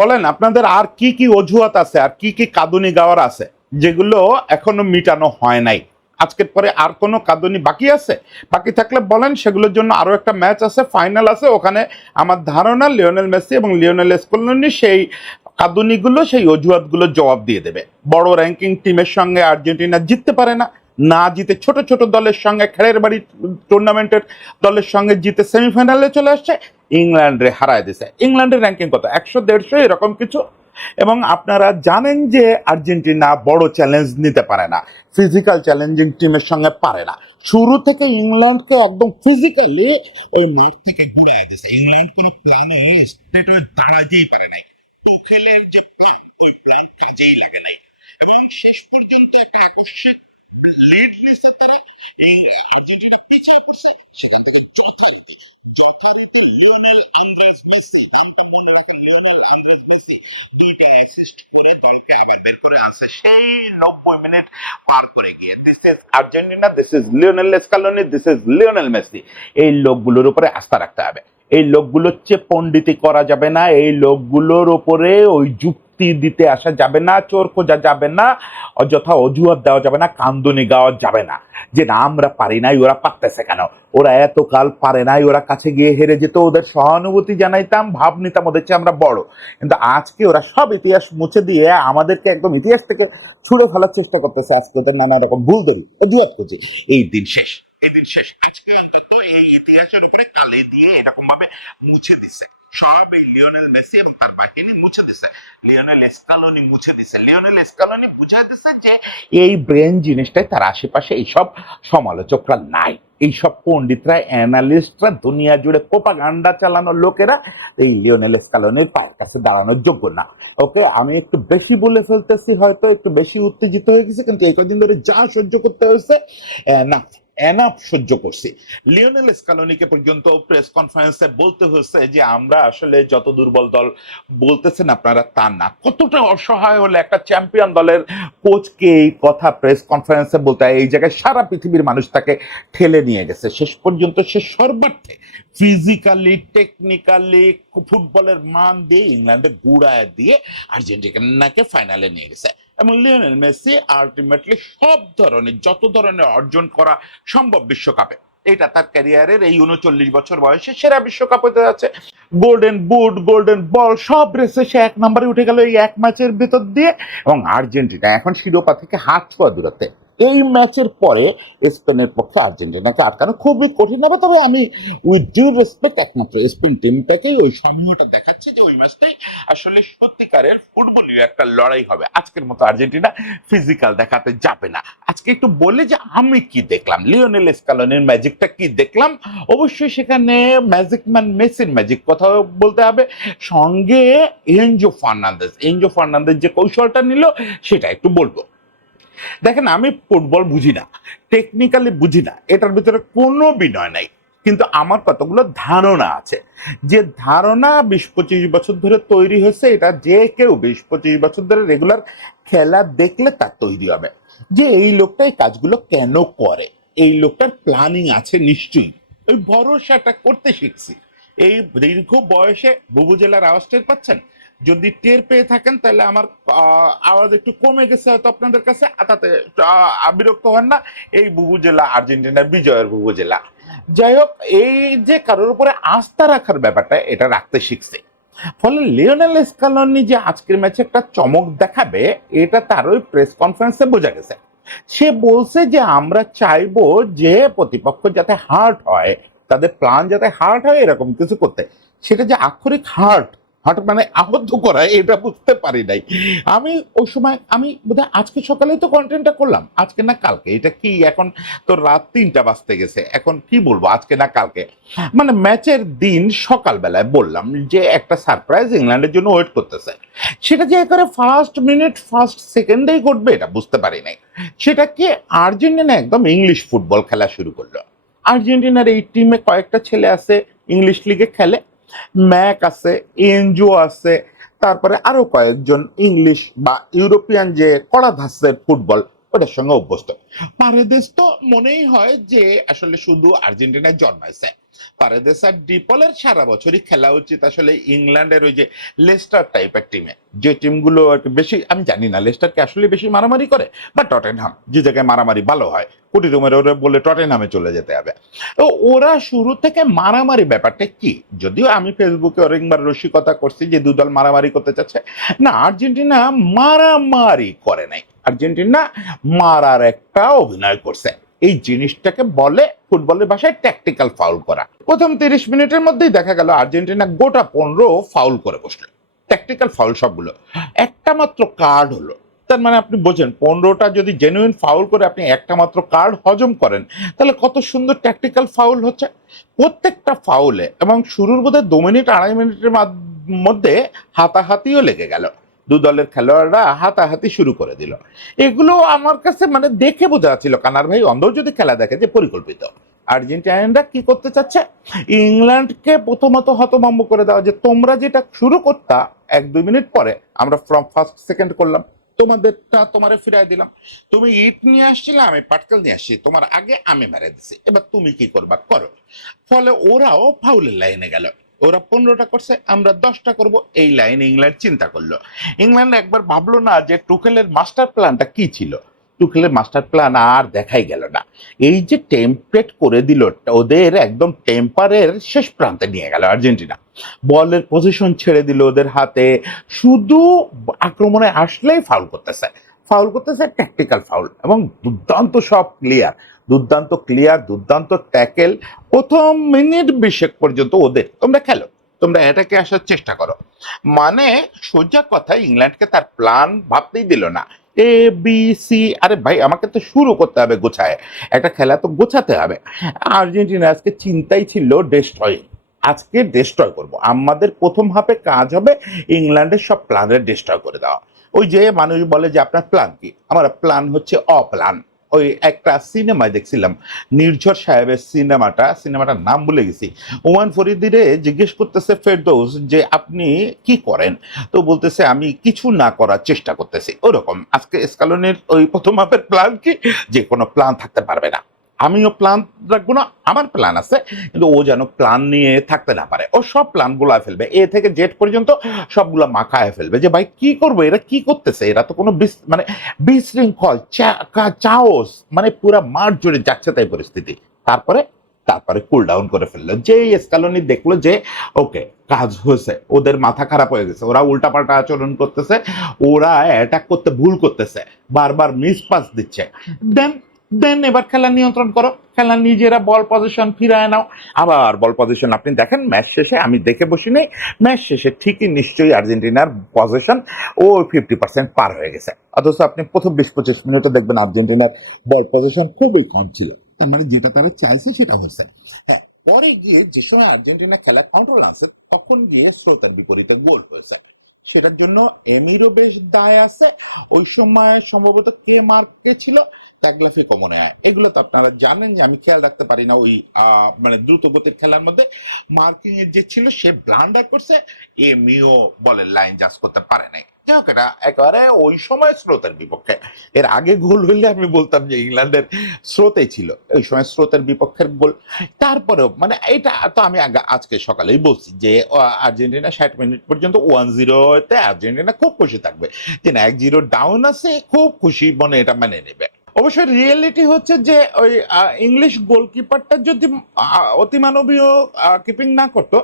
বলেন আপনাদের আর কি কি অজুহাত আছে, আর কি কি কাঁদুনি গাওয়ার আছে যেগুলো এখনো মিটানো হয় নাই? আজকের পরে আর কোনো কাঁদুনি বাকি আছে? বাকি থাকলে বলেন, সেগুলোর জন্য আরো একটা ম্যাচ আছে, ফাইনাল আছে, ওখানে আমার ধারণা লিওনেল মেসি এবং লিওনেল স্কলোনি সেই কাঁদুনিগুলো, সেই অজুহাতগুলো জবাব দিয়ে দেবে। বড় র্যাঙ্কিং টিমের সঙ্গে আর্জেন্টিনা জিততে পারে না, না জিতে ছোট ছোট দলের সঙ্গে, খেলের বাড়ি টুর্নামেন্টের দলের সঙ্গে জিতে সেমিফাইনালে চলে আসছে, ইংল্যান্ডে হারায় দিছে। ইংল্যান্ডের র্যাঙ্কিং কত, 100 150 এরকম কিছু। এবং আপনারা জানেন যে আর্জেন্টিনা বড় চ্যালেঞ্জ নিতে পারে না, ফিজিক্যাল চ্যালেঞ্জিং টিমের সঙ্গে পারে না। শুরু থেকে ইংল্যান্ডকে একদম ফিজিক্যালি ওই মাঠ থেকে ঘুরায় দিছে। ইংল্যান্ড কোনো প্ল্যানে স্টেট হয়ে দাঁড়াতেই পারে নাই। তোখেলের যে প্ল্যান, ওই প্ল্যান কাজেই লাগে নাই। এবং শেষ পর্যন্ত একটা আকস্মিক লিড নিছে তারা, এই আর্জেন্টিনা পিছিয়ে পড়ছে, সেটা থেকে যথারীতি যথারীতি লিওনেল আন্দ্রেস মেসি, একদম মনে রাখেন, লিওনেল আন্দ্রেস মেসি দুইটা অ্যাসিস্ট করে দলকে আবার বের করে আনছে সেই 90 মিনিট পার করে গিয়ে। This is Argentina, this is Lionel Scaloni, this is Lionel Messi. এই লোকগুলোর উপরে আস্থা রাখতে হবে। এই লোকগুলোর চেয়ে পণ্ডিতি করা যাবে না, এই লোকগুলোর উপরে ওই যুক্তি দিতে আসা যাবে না, চোর খোঁজা যাবে না, অযথা অজুহাত দেওয়া যাবে না, কান্দুনি গাওয়া যাবে না যে না আমরা পারি নাই, ওরা পারতেছে কেন, ওরা এতকাল পারে নাই, ওরা কাছে গিয়ে হেরে যেত, ওদের সহানুভূতি জানাইতাম, ভাব নিতাম, ওদের চেয়ে আমরা বড়। কিন্তু আজকে ওরা সব ইতিহাস মুছে দিয়ে আমাদেরকে একদম ইতিহাস থেকে ছুড়ে ফেলার চেষ্টা করতেছে। আজকে ওদের নানা রকম ভুল ধরি, অজুহাত করছে। এই দিন শেষ, এই দিন শেষ। আজকে অন্তত এই ইতিহাসের উপরে কালি দিয়ে এরকম ভাবে মুছে দিচ্ছে সব, এই লিওনেল মেসি এবং তার বাহিনী মুছে দিছে, লিওনেল স্কালোনি মুছে দিছে। লিওনেল স্কালোনি বুঝাই দিছে যে এই ব্রেন জিনিসটাই তার আশেপাশে এইসব সমালোচকরা নাই, এইসব পণ্ডিতরা, অ্যানালিস্টরা, দুনিয়া জুড়ে প্রোপাগান্ডা চালানোর লোকেরা এই লিওনেল স্কালোনির পায়ের কাছে দাঁড়ানোর যোগ্য না। ওকে, আমি একটু বেশি বলে ফেলতেছি, হয়তো একটু বেশি উত্তেজিত হয়ে গেছে, কিন্তু এই কদিন ধরে যা সহ্য করতে হয়েছে না, এনাফ সহ্য করছি। লিওনেল স্কালোনিকে পর্যন্ত প্রেস কনফারেন্সে বলতে হয়েছে যে আমরা আসলে যত দুর্বল দল বলতেছেন আপনারা তা না। কতটা অসহায় হলে একটা চ্যাম্পিয়ন দলের কোচকে এই কথা প্রেস কনফারেন্সে বলতে হয়? এই জায়গায় সারা পৃথিবীর মানুষ তাকে ঠেলে নিয়ে গেছে। শেষ পর্যন্ত সে সর্বার্থে ফিজিক্যালি, টেকনিক্যালি, ফুটবলের মান দিয়ে ইংল্যান্ডে গুড়ায় দিয়ে আর্জেন্টিনাকে ফাইনালে নিয়ে গেছে। এবং লিওনেল মেসি আলটিমেটলি সব ধরনের, যত ধরনের অর্জন করা সম্ভব বিশ্বকাপে, এটা তার ক্যারিয়ারের এই 39 বছর বয়সে সেরা বিশ্বকাপ হতে যাচ্ছে। গোল্ডেন বুট, গোল্ডেন বল, সব রেসে সে 1 নম্বরে উঠে গেল এই এক ম্যাচের ভিতর দিয়ে। এবং আর্জেন্টিনা এখন শিরোপা থেকে হাত ছোঁয়া দূরত্বে। এই ম্যাচের পরে স্পেনের পক্ষে আর্জেন্টিনাকে আটকানো খুবই কঠিন হবে। তবে আমি উইথ ডিউ রেসপেক্ট একমাত্র স্পেন টিমটাকেই ওই সমীহটা দেখাচ্ছে যে ওই ম্যাচটাই আসলে সত্যিকারের ফুটবলীয় একটা লড়াই হবে। আজকের মতো আর্জেন্টিনা ফিজিক্যাল দেখাতে যাবে না। আজকে একটু বলে যে আমি কি দেখলাম, লিওনেল স্কালোনির ম্যাজিকটা কি দেখলাম। অবশ্যই সেখানে ম্যাজিক ম্যান মেসির ম্যাজিক কথা বলতে হবে, সঙ্গে এনজো ফার্নান্দেজ যে কৌশলটা নিল সেটা একটু বলবো। দেখেন, আমি ফুটবল বুঝি না, টেকনিক্যালি বুঝি না, এটার ভিতরে কোনো বিনয় নাই, কিন্তু আমার কতগুলো ধারণা আছে। যে ধারণা 20-25 বছর ধরে তৈরি হয়েছে, এটা যে কেউ 20-25 বছর ধরে রেগুলার খেলা দেখলে তার তৈরি হবে যে এই লোকটা এই কাজগুলো কেন করে, এই লোকটার প্ল্যানিং আছে নিশ্চয়ই। ওই ভরসাটা করতে শিখছি এই দীর্ঘ বয়সে। বুবুজেলার আওয়াজ টের পাচ্ছেন? যদি টের পেয়ে থাকেন তাহলে আমার আওয়াজ একটু কমে গেছে হয়তো আপনাদের কাছে, তাতে বিরক্ত হন না। এই বুবুজেলা আর্জেন্টিনার বিজয়ের বুবুজেলা। যাই হোক, এই যে কারোর উপরে আস্থা রাখার ব্যাপারটা, এটা রাখতে শিখছে। ফলে লিওনেল স্কালোনি যে আজকের ম্যাচে একটা চমক দেখাবে, এটা তার ওই প্রেস কনফারেন্সে বোঝা গেছে। সে বলছে যে আমরা চাইবো যে প্রতিপক্ষ যাতে হার্ট হয়, তাদের প্ল্যান যাতে হার্ট হয়, এরকম কিছু করতে। সেটা যে আক্ষরিক হার্ট, হার্ট মানে আবদ্ধ করা, এটা বুঝতে পারি নাই আমি ওই সময়। আমি বোধহয় আজকে সকালেই তো কন্টেন্টটা করলাম, আজকে না কালকে, এটা কি এখন তো রাত 3টা বাজতে গেছে, এখন কি বলবো আজকে না কালকে, মানে ম্যাচের দিন সকালবেলায় বললাম যে একটা সারপ্রাইজ ইংল্যান্ডের জন্য ওয়েট করতেছে। সেটা যে একেবারে ফার্স্ট মিনিট ফার্স্ট সেকেন্ডেই ঘটবে এটা বুঝতে পারি নাই। সেটা কি, আর্জেন্টিনা একদম ইংলিশ ফুটবল খেলা শুরু করলো। আর্জেন্টিনার এই টিমে কয়েকটা ছেলে আছে ইংলিশ লিগে খেলে, ম্যাক আছে, এনজো আছে, তারপরে আরো কয়েকজন ইংলিশ বা ইউরোপিয়ান যে কড়া ধাঁচের ফুটবল, ওটার সঙ্গে অভ্যস্ত। পারেদেস তো মনেই হয় যে আসলে শুধু আর্জেন্টিনায় জন্মাইছে, পারেদেস আর ডিপলের সারা বছরই খেলা উচিত আসলে ইংল্যান্ডের ওই যে লেস্টার টাইপের টিমে, যে টিমগুলো আর কি বেশি, আমি জানি না লেস্টারকে আসলে বেশি মারামারি করে বা টটেনহাম, যে জায়গায় মারামারি ভালো হয় কোটি রুমের ওরা বলে টটেনহামে চলে যেতে হবে। তো ওরা শুরু থেকে মারামারি ব্যাপারটা কি, যদিও আমি ফেসবুকে অনেকবার রসিকতা করছি যে দুই দল মারামারি করতে চাচ্ছে, না আর্জেন্টিনা মারামারি করে নাই, আর্জেন্টিনা মারার একটা অভিনয় করছে। এই জিনিসটাকে বলে ফুটবলের ভাষায় ট্যাকটিক্যাল ফাউল করা। প্রথম 30 মিনিটের মধ্যেই দেখা গেল আর্জেন্টিনা গোটা 15 ফাউল করে বসলো, ট্যাকটিক্যাল ফাউল সবগুলো। একটা মাত্র কার্ড হলো, তার মানে আপনি বোঝেন 15টা যদি জেনুইন ফাউল করে আপনি একটা মাত্র কার্ড হজম করেন, তাহলে কত সুন্দর ট্যাকটিক্যাল ফাউল হচ্ছে প্রত্যেকটা ফাউলে। এবং শুরুর বোধহয় 2 মিনিট 2.5 মিনিটের মধ্যে হাতাহাতিও লেগে গেল, দু দলের খেলোয়াড়রা হাতাহাতি শুরু করে দিল। এগুলো আমার কাছে মানে দেখে বোঝা যাচ্ছিল, কানার ভাই অন্ধ যদি খেলা দেখে, যে পরিকল্পিত। আর্জেন্টিনারা কি করতে চাচ্ছে, ইংল্যান্ডকে প্রথমত হতভম্ব করে দেওয়া, যে তোমরা যেটা শুরু করতা 1-2 মিনিট পরে আমরা ফ্রম ফার্স্ট সেকেন্ড করলাম, তোমাদেরটা তোমারে ফিরাই দিলাম। তুমি ইট নিয়ে আসছিলে, আমি পাটকেল নিয়ে আসছি, তোমার আগে আমি মেরে দিছি, এবার তুমি কি করবা করো। ফলে ওরাও ফাউলের লাইনে গেল, ওরা 15টা করছে, আমরা 10টা করব, এই লাইনে ইংল্যান্ড চিন্তা করলো। ইংল্যান্ড একবার ভাবলো না যে টুকেলের মাস্টার প্ল্যানটা কি ছিল, টুকেলের মাস্টার প্ল্যান আর দেখাই গেল না। এই যে টেম্পলেট করে দিল, ওদের একদম টেম্পারের শেষ প্রান্তে নিয়ে গেল আর্জেন্টিনা। বলের পজিশন ছেড়ে দিল ওদের হাতে, শুধু আক্রমণে আসলেই ফাউল করতেছে, ফাউল করতেছে, ট্যাকটিক্যাল ফাউল, এবং দুর্দান্ত সব ক্লিয়ার, দুর্দান্ত ক্লিয়ার, দুর্দান্ত ট্যাকেল। প্রথম মিনিট 20 পর্যন্ত ওদের, তোমরা খেলো, তোমরা এটাকে আসার চেষ্টা করো, মানে সোজা কথা ইংল্যান্ডকে তার প্ল্যান ভাবতেই দিল না। ABC, আরে ভাই আমাকে তো শুরু করতে হবে গোছায়, একটা খেলা তো গোছাতে হবে। আর্জেন্টিনা আজকে চিন্তাই ছিল ডেস্ট্রয়, আজকে ডেস্ট্রয় করব, আমাদের প্রথম হাফে কাজ হবে ইংল্যান্ডের সব প্ল্যানের ডেস্ট্রয় করে দেওয়া। ওই যে মানুষ বলে যে আপনার প্ল্যান কি, আমার প্ল্যান হচ্ছে অপ্ল্যান। ওই একটা সিনেমায় দেখছিলাম, নির্ঝর সাহেবের সিনেমাটার নাম ভুলে গেছি। ওমান ফরিদিরে জিজ্ঞেস করতেছে ফেরদৌস যে আপনি কি করেন, তো বলতেছে আমি কিছু না করার চেষ্টা করতেছি। ওরকম আজকে স্কালনের ওই প্রথম হাফের প্ল্যান কি, যে কোনো প্ল্যান থাকতে পারবে না, আমিও প্ল্যান রাখবো না, আমার প্ল্যান আছে, কিন্তু ও যেন প্ল্যান নিয়ে থাকতে না পারে, ও সব প্ল্যান গুলা ফেলবে, এ থেকে জেড পর্যন্ত সবগুলা মাখায় ফেলবে, যে ভাই কি করবো, এরা কি করতেছে, এরা তো কোনো মানে বিশৃঙ্খল চাওস, মানে পুরা মাঠ জুড়ে যাচ্ছে তাই পরিস্থিতি। তারপরে তারপরে কুল ডাউন করে ফেললো, যে স্কালনি দেখলো যে ওকে কাজ হয়েছে, ওদের মাথা খারাপ হয়ে গেছে, ওরা উল্টাপাল্টা আচরণ করতেছে, ওরা অ্যাটাক করতে ভুল করতেছে, বারবার মিস পাস দিচ্ছে, দেন দেন এবার খেলা নিয়ন্ত্রণ করো, খেলা নিজেরা বল পজিশন ফিরায় নাও। আবার বল পজিশন আপনি দেখেন ম্যাচ শেষে, আমি দেখে বসি নেই, ম্যাচ শেষে ঠিকই নিশ্চয়ই আর্জেন্টিনার পজিশন ও 50% পার হয়ে গেছে, অথচ আপনি প্রথম 20-25 মিনিটে দেখবেন আর্জেন্টিনার বল পজিশন খুবই কম ছিল, তার মানে যেটা তারা চাইছে সেটা হচ্ছে। হ্যাঁ, পরে গিয়ে যে সময় আর্জেন্টিনা খেলা কন্ট্রোল আছে, তখন গিয়ে স্রোতের বিপরীতে গোল হয়েছে, সেটার জন্য এমিরও বেশ দায় আছে। ওই সময় সম্ভবত কে মার্কে ছিল, ট্যাগলাফিকো মনে হয়, এগুলো তো আপনারা জানেন যে আমি খেয়াল রাখতে পারি না ওই মানে দ্রুত গতির খেলার মধ্যে। মার্কিং এর যে ছিল সে ব্লান্ডার করছে, এমিও বলের লাইন জাজ করতে পারে নাই, যাই হোক এটা একেবারে ওই সময় স্রোতের বিপক্ষে। এর আগে গোল হইলে আমি বলতাম যে ইংল্যান্ডের স্রোতেই ছিল, ওই সময় স্রোতের বিপক্ষের গোল। তারপরেও মানে এটা তো আমি আজকে সকালেই বলছি যে আর্জেন্টিনা 60 মিনিট পর্যন্ত 1-0-তে আর্জেন্টিনা খুব খুশি থাকবে, যে না 1-0 ডাউন আছে, খুব খুশি মনে এটা মেনে নেবে। অবশ্য রিয়েলিটি হচ্ছে যে ওই ইংলিশ গোলকিপারটা যদি অতিমানবীয় কিপিং না করতো,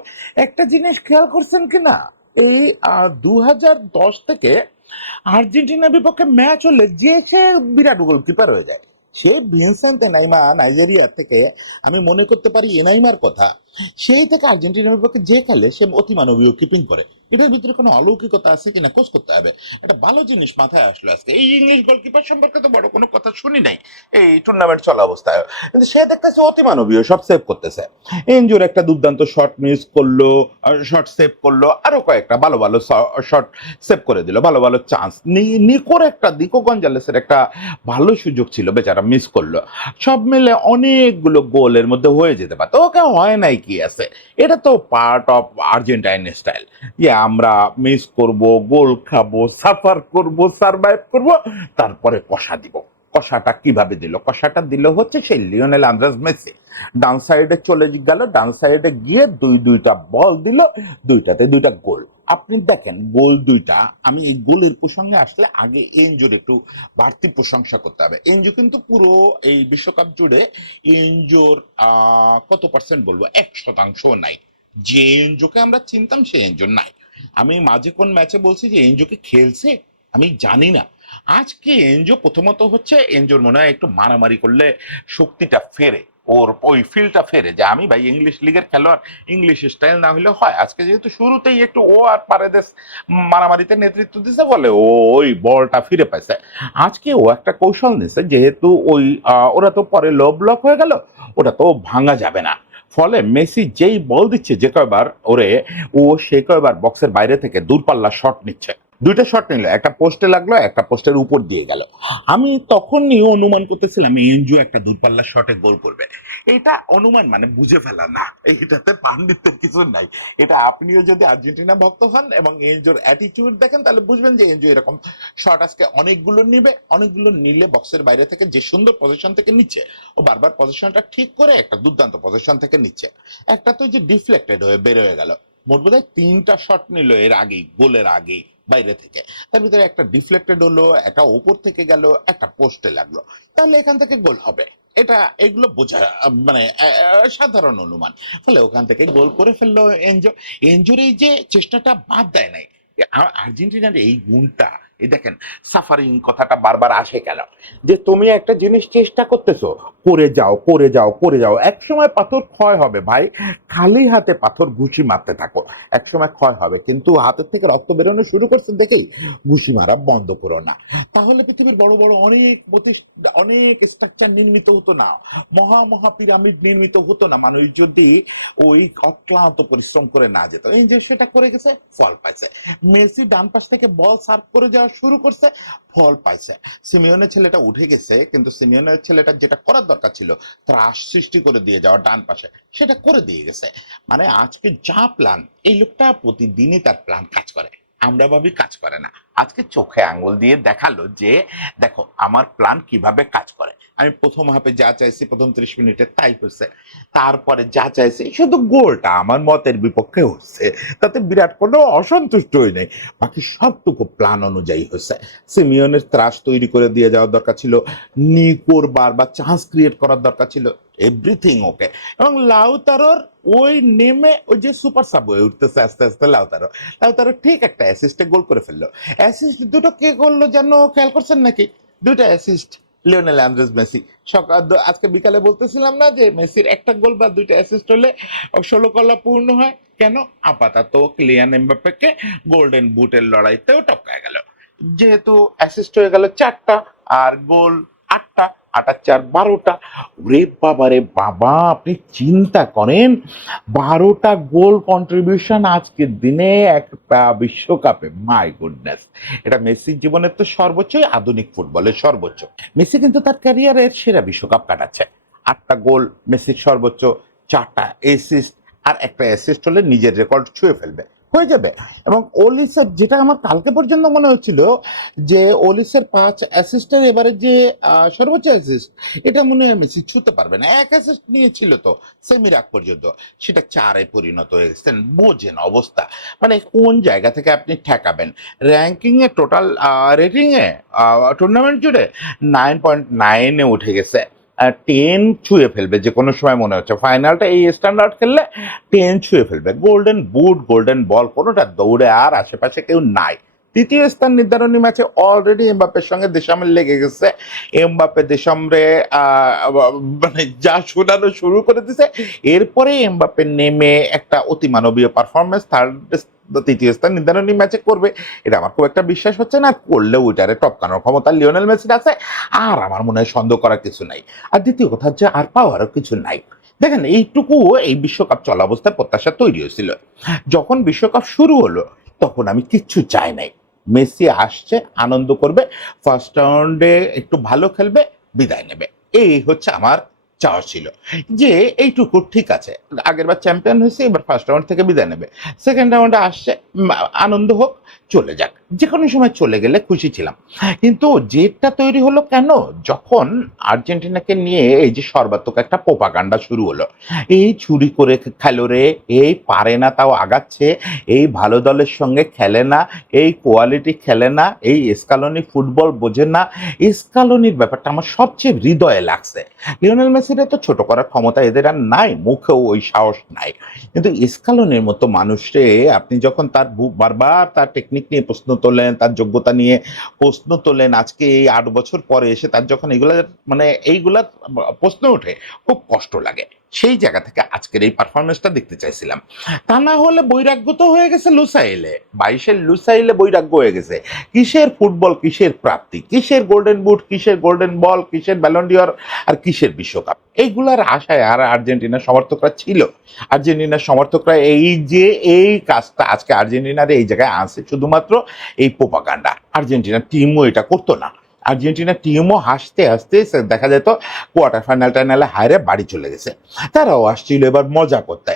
একটা জিনিস খেয়াল করছেন কিনা, এই 2010 থেকে আর্জেন্টিনার বিপক্ষে ম্যাচ হলে যে সে বিরাট গোলকিপার হয়ে যায়, সে ভিনসেন্ট এনাইমা নাইজেরিয়া থেকে, আমি মনে করতে পারি এনাইমার কথা, সেই থেকে আর্জেন্টিনার বিপক্ষে যে খেলে সে অতিমানবীয় কিপিং করে। এটার ভিতরে কোনো অলৌকিকতা আছে কিনা খোঁজ করতে হবে। একটা ভালো জিনিস মাথায় আসলো আজকে, এই ইংলিশ গোলকিপার সম্পর্কে তো বড় কোনো কথা শুনি নাই এই টুর্নামেন্ট চলা অবস্থায়, কিন্তু সে দেখতেছে অতিমানবীয়, সব সেভ করতেছে। এনজোর একটা দুর্দান্ত শট মিস করলো, শট সেভ করলো, আরো কয়েকটা ভালো ভালো শট সেভ করে দিল, ভালো ভালো চান্স। নিকোর একটা, নিকো গঞ্জালেসের একটা ভালো সুযোগ ছিল, বেচারা মিস করলো। সব মিলে অনেকগুলো গোলের মধ্যে হয়ে যেতে পারতো, ওকে হয় নাই কি আছে, এটা তো পার্ট অফ আর্জেন্টাইন স্টাইল, যে আমরা মিস করব, গোল খাবো, সাফার করব, সার্ভাইভ করব, তারপরে কষা দিব। কষাটা কিভাবে দিল? কষাটা দিল হচ্ছে সেই লিওনেল আন্দ্রেস মেসি। ডান সাইডে চলে গেল, ডান সাইডে গিয়ে দুইটা বল দিল, দুইটাতে দুইটা গোল। আপনি দেখেন গোল দুইটা, আমি এই গোলের প্রসঙ্গে আসলে আগে এনজোর একটু বাড়তি প্রশংসা করতে হবে। এনজো কিন্তু পুরো এই বিশ্বকাপ জুড়ে এনজোর কত পার্সেন্ট বলবো, 1% নাই। যে এনজোকে আমরা চিনতাম সে এনজো নাই। আমি মাঝে কোন ম্যাচে বলছি যে এনজোকে খেলছে, আমি জানি না। আজকে এনজো প্রথমত হচ্ছে এনজোর মনে হয় একটু মারামারি করলে শক্তিটা ফেরে, ওর ওই ফিলটা ফেরে যে আমি ভাই ইংলিশ লিগের খেলোয়াড়, ইংলিশ স্টাইল না হলে হয়। আজকে যেহেতু শুরুতেই একটু ও আর পারেদেস মারামারিতে নেতৃত্ব দিছে বলে ও ওই বলটা ফিরে পাইছে। আজকে ও একটা কৌশল নিছে, যেহেতু ওই ওরা তো পরে লো ব্লক হয়ে গেল, ওটা তো ভাঙা যাবে না। ফলে মেসি যেই বল দিচ্ছে যে কয়বার ওরে, ও সে কয়বার বক্সের বাইরে থেকে দূরপাল্লা শট নিচ্ছে। দুইটা শট নিল, একটা পোস্টে লাগলো, একটা পোস্টের উপর দিয়ে গেল। আমি তখনই অনুমান করতেছিলাম এনজো একটা দূরপাল্লা শটে গোল করবে। এটা অনুমান মানে বুঝে ফেলা না, এইটাতে পাণ্ডিত্যের কিছু নাই। এটা আপনিও যদি আর্জেন্টিনা ভক্ত হন এবং এনজোর অ্যাটিটিউড দেখেন তাহলে বুঝবেন যে এনজো এরকম শট আজকে অনেকগুলো নিবে, অনেকগুলো নিলে বক্সের বাইরে থেকে যে সুন্দর পজিশন থেকে নিচ্ছে, ও বারবার পজিশনটা ঠিক করে একটা দুর্দান্ত পজিশন থেকে নিচ্ছে। একটা তো যে ডিফ্লেক্টেড হয়ে বের হয়ে গেল, মোট বোধহয় 3টা শট নিল এর আগেই, গোলের আগেই বাইরে থেকে। তার ভিতরে একটা ডিফ্লেক্টেড হলো, একটা ওপর থেকে গেল, একটা পোস্টে লাগলো। তাহলে এখান থেকে গোল হবে, এটা এগুলো বোঝা মানে সাধারণ অনুমান। ফলে ওখান থেকে গোল করে ফেললো এনজো। এনজোর এই যে চেষ্টাটা বাদ দেয় নাই। আর্জেন্টিনার এই গুণটা, এই দেখেন সাফারিং কথাটা বারবার আসে কেন, যে তুমি একটা জিনিস চেষ্টা করতেছো, করে যাও করে যাও করে যাও, এক সময় পাথর ক্ষয় হবে ভাই। খালি হাতে পাথর ঘুষি মারতে থাকো, এক সময় ক্ষয় হবে। কিন্তু হাতের থেকে রক্ত বেরোনো শুরু করছে দেখেই ঘুষি মারা বন্ধ করো না। তাহলে পৃথিবীর বড় বড় অনেক অনেক স্ট্রাকচার নির্মিত হতো না, মহা মহা পিরামিড নির্মিত হতো না, মানুষ যদি ওই অক্লান্ত পরিশ্রম করে না যেত। এই যে সেটা করে গেছে, ফল পাইছে। মেসি ডান পাশ থেকে বল সার্ভ করে যাওয়া শুরু করছে, ফল পাইছে। সিমিওনের ছেলেটা উঠে গেছে, কিন্তু সিমিওনের ছেলেটা যেটা করার দরকার ছিল, ত্রাস সৃষ্টি করে দিয়ে যাওয়া ডান পাশে, সেটা করে দিয়ে গেছে। মানে আজকে যা প্ল্যান, এই লোকটা প্রতিদিনই তার প্ল্যান কাজ করে, আমরা ভাবি কাজ করে না। আজকে চোখে আঙ্গুল দিয়ে দেখালো যে দেখো আমার প্ল্যান কিভাবে কাজ করে। আমি প্রথম হাফে যা চাইছি প্রথম 30 মিনিটে তাই হচ্ছে, তারপরে যা চাইছি শুধু গোলটা আমার মতের বিপক্ষে হচ্ছে, তাতে বিরাট কোনো অসন্তুষ্ট হই নাই, বাকি সবটুকু প্ল্যান অনুযায়ী হচ্ছে। সিমিওনের ত্রাস তৈরি করে দিয়ে যাওয়ার দরকার ছিল, নিকোর বারবার চান্স ক্রিয়েট করার দরকার ছিল, এভরিথিং ওকে। এবং লাউতারোর ওই নেমে ওই যে সুপার সাব হয়ে উঠতেছে আস্তে আস্তে লাউতারো, লাউতারো ঠিক একটা অ্যাসিস্টে গোল করে ফেললো। অ্যাসিস্ট দুটো কে করলো যেন খেয়াল করছেন নাকি? দুইটা অ্যাসিস্ট লিওনেল আন্দ্রেস মেসি। সকাল আজকে বিকালে বলতেছিলাম না যে মেসির একটা গোল বা দুইটা অ্যাসিস্ট হলে 16 কলা পূর্ণ হয়। কেন? আপাতত ক্লিয়ান এমবাপ্পেকে গোল্ডেন বুটের লড়াইতেও টপকায় গেল। যেহেতু অ্যাসিস্ট হয়ে গেল 4টা আর গোল 8টা, 8 আর 4 12টা। ওরে বাবা রে বাবা, আপনি চিন্তা করেন 12টা গোল কন্ট্রিবিউশন আজকের দিনে একটা বিশ্বকাপে, মাই গুডনেস। এটা মেসির জীবনের তো সর্বোচ্চই, আধুনিক ফুটবলের সর্বোচ্চ। মেসি কিন্তু তার ক্যারিয়ারের সেরা বিশ্বকাপ কাটাচ্ছে। 8টা গোল মেসির সর্বোচ্চ, 4টা অ্যাসিস্ট, আর একটা অ্যাসিস্ট হলে নিজের রেকর্ড ছুঁয়ে ফেলবে, হয়ে যাবে। এবং ওলিসের, যেটা আমার কালকে পর্যন্ত মনে হচ্ছিল যে ওলিসের 5 অ্যাসিস্টের এবারে যে সর্বোচ্চ অ্যাসিস্ট, এটা মনে হয় মেসি ছুঁতে পারবে না। এক অ্যাসিস্ট নিয়েছিল তো সেমির আগ পর্যন্ত, সেটা 4-এ পরিণত হয়ে গেছেন। বোঝেন অবস্থা, মানে কোন জায়গা থেকে আপনি ঠেকাবেন। র্যাঙ্কিং এ টোটাল রেটিং এ টুর্নামেন্ট জুড়ে 9.9-এ উঠে গেছে। 10 ছুঁয়ে ফেলবে যে কোনো সময়, মনে হচ্ছে ফাইনালটা এই স্ট্যান্ডার্ড খেললে 10 ছুঁয়ে ফেলবে। গোল্ডেন বুট, গোল্ডেন বল, কোনোটা দৌড়ে আর আশেপাশে কেউ নাই। তৃতীয় স্থান নির্ধারণী ম্যাচে অলরেডি এমবাপ্পের সঙ্গে দেশামের লেগে গেছে। এমবাপ্পে দেশামরে মানে যা শোনানো শুরু করে দিছে। এরপরে এমবাপ্পে নেমে একটা অতিমানবীয় পারফরমেন্স তৃতীয় স্থান নির্ধারণী ম্যাচে করবে, এটা আমার খুব একটা বিশ্বাস হচ্ছে না। করলেও ওইটারে টপকানোর ক্ষমতা লিওনেল মেসির আছে, আর আমার মনে হয় সন্দেহ করার কিছু নাই। আর দ্বিতীয় কথা হচ্ছে আর পাওয়ারও কিছু নাই। দেখেন এইটুকু এই বিশ্বকাপ চলা অবস্থায় প্রত্যাশা তৈরি হয়েছিল। যখন বিশ্বকাপ শুরু হলো তখন আমি কিচ্ছু চাই নাই, মেসি আসছে, আনন্দ করবে, ফার্স্ট রাউন্ডে একটু ভালো খেলবে, বিদায় নেবে। এই হচ্ছে আমার চাওয়া ছিল, যে এইটুকু ঠিক আছে। আগেরবার চ্যাম্পিয়ন হয়েছে, এবার ফার্স্ট রাউন্ড থেকে বিদায় নেবে, সেকেন্ড রাউন্ডে আসছে, আনন্দ হোক, চলে যাক। যে কোনো সময় চলে গেলে খুশি ছিলাম। কিন্তু জেদটা তৈরি হলো কেন? যখন আর্জেন্টিনাকে নিয়ে এই যে সর্বাত্মক একটা প্রোপাগান্ডা শুরু হলো। এই চুরি করে খেলো রে, এই পারে না তাও আগাচ্ছে, এই ভালো দলের সঙ্গে খেলে না, এই কোয়ালিটি খেলে না, এই স্কালোনি ফুটবল বোঝে না। স্কালোনির ব্যাপারটা আমার সবচেয়ে হৃদয়ে লাগছে। লিওনেল মেসির এত ছোট করার ক্ষমতা এদের আর নাই, মুখেও ওই সাহস নাই। কিন্তু স্কালোনির মতো মানুষে আপনি যখন তার বারবার তার টেকনিক নিয়ে প্রশ্ন তোলেন, তার যোগ্যতা নিয়ে প্রশ্ন তোলেন, আজকে এই ৮ বছর পরে এসে তার যখন এগুলা মানে এইগুলা প্রশ্ন ওঠে, খুব কষ্ট লাগে। সেই জায়গা থেকে আজকের এই পারফরম্যান্সটা দেখতে চাইছিলাম। তা না হলে বৈরাগ্য তো হয়ে গেছে লুসাইলে। ২২-এর লুসাইলে বৈরাগ্য হয়ে গেছে। কিসের ফুটবল, কিসের প্রাপ্তি, কিসের গোল্ডেন বুট, কিসের গোল্ডেন বল, কিসের ব্যালন ডি'অর আর কিসের বিশ্বকাপ। এইগুলার আশায় আর আর্জেন্টিনার সমর্থকরা ছিল। আর্জেন্টিনার সমর্থকরা এই যে এই কাজটা আজকে আর্জেন্টিনার এই জায়গায় আছে শুধুমাত্র এই প্রোপাগান্ডা। আর্জেন্টিনার টিমও এটা করতো না। আর্জেন্টিনার টিমও হাসতে হাসতে দেখা যেত কোয়ার্টার ফাইনাল টাইনালে হারে বাড়ি চলে গেছে। তারাও আসছিল এবার মজা করতে।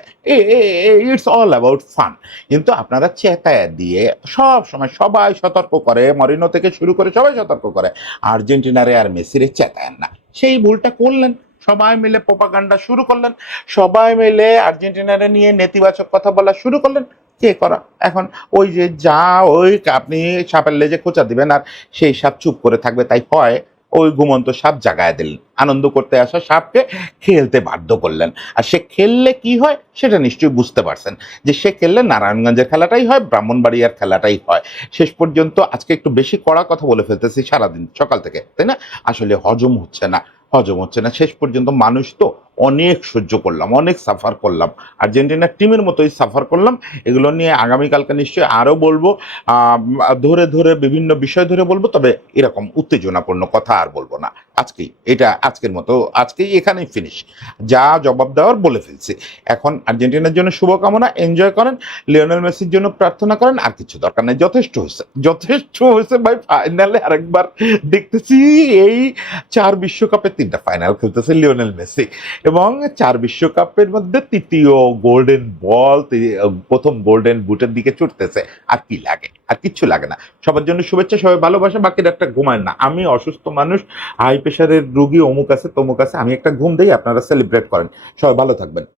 It's all about fun. কিন্তু আপনারা চেতায়া দিয়ে সব সময় সবাই সতর্ক করে, মরিনো থেকে শুরু করে সবাই সতর্ক করে, আর্জেন্টিনারে আর মেসিরে চেতায়েন না। সেই ভুলটা করলেন। সবাই মিলে প্রোপাগান্ডা শুরু করলেন, সবাই মিলে আর্জেন্টিনারে নিয়ে নেতিবাচক কথা বলা শুরু করলেন। কে করা এখন ওই যে যা ওই আপনি সাপের লেজে খোঁচা দিবেন আর সেই সাপ চুপ করে থাকবে, তাই হয় ওই ঘুমন্ত সাপ জাগায় দিলেন, আনন্দ করতে আসা সাপকে খেলতে বাধ্য করলেন। আর সে খেললে কি হয় সেটা নিশ্চয়ই বুঝতে পারছেন, যে সে খেললে নারায়ণগঞ্জের খেলাটাই হয়, ব্রাহ্মণবাড়িয়ার খেলাটাই হয়। শেষ পর্যন্ত আজকে একটু বেশি কড়া কথা বলে ফেলতেছি সারাদিন সকাল থেকে, তাই না? আসলে হজম হচ্ছে না, হজম হচ্ছে না। শেষ পর্যন্ত মানুষ তো অনেক সহ্য করলাম, অনেক সাফার করলাম, আর্জেন্টিনার টিমের মতোই সাফার করলাম। এগুলো নিয়ে আগামীকালকে নিশ্চয়ই আরও বলবো, ধরে ধরে বিভিন্ন বিষয় ধরে বলবো, তবে এরকম উত্তেজনাপূর্ণ কথা আর বলবো না। আজকেই এটা আজকের মতো আজকেই এখানেই ফিনিশ। যা জবাব দেওয়ার বলে ফেলছি। এখন আর্জেন্টিনার জন্য শুভকামনা, এনজয় করেন, লিওনেল মেসির জন্য প্রার্থনা করেন, আর কিছু দরকার নেই। যথেষ্ট হয়েছে, যথেষ্ট হয়েছে ভাই। ফাইনালে আরেকবার দেখতেছি এই ৪ বিশ্বকাপে ৩টা ফাইনাল খেলতেছে লিওনেল মেসি, এবং ৪ বিশ্বকাপের মধ্যে ৩য় গোল্ডেন বল, প্রথম গোল্ডেন বুটের দিকে ছুটতেছে। আর কি লাগে? আর কিচ্ছু লাগে না। সবার জন্য শুভেচ্ছা, সবাই ভালোবাসা, বাকিরা একটা ঘুমায় না। আমি অসুস্থ মানুষ, হাই প্রেশারের রুগী, অমুক আছে তমুক আছে, আমি একটা ঘুম দেই, আপনারা সেলিব্রেট করেন। সবাই ভালো থাকবেন।